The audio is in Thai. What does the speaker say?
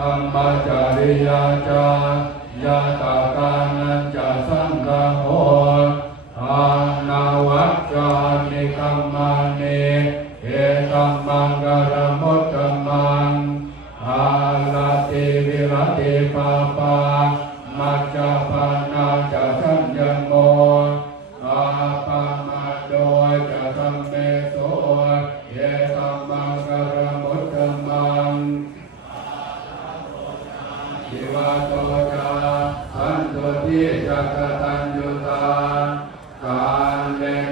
อัมมาจาริยาจายาตากานัญจะสังฆโหอานาวัจจานิคัมมานิเอตัมมังกรมุตตมังอาลาติวิรติปาปามัจจปานาจะสัญญโมอาปามาโดยจะสัมเมโสเอตัมมังกรมุตตมังจิวาโตจาสันตุทิจักตัญญูตาการเล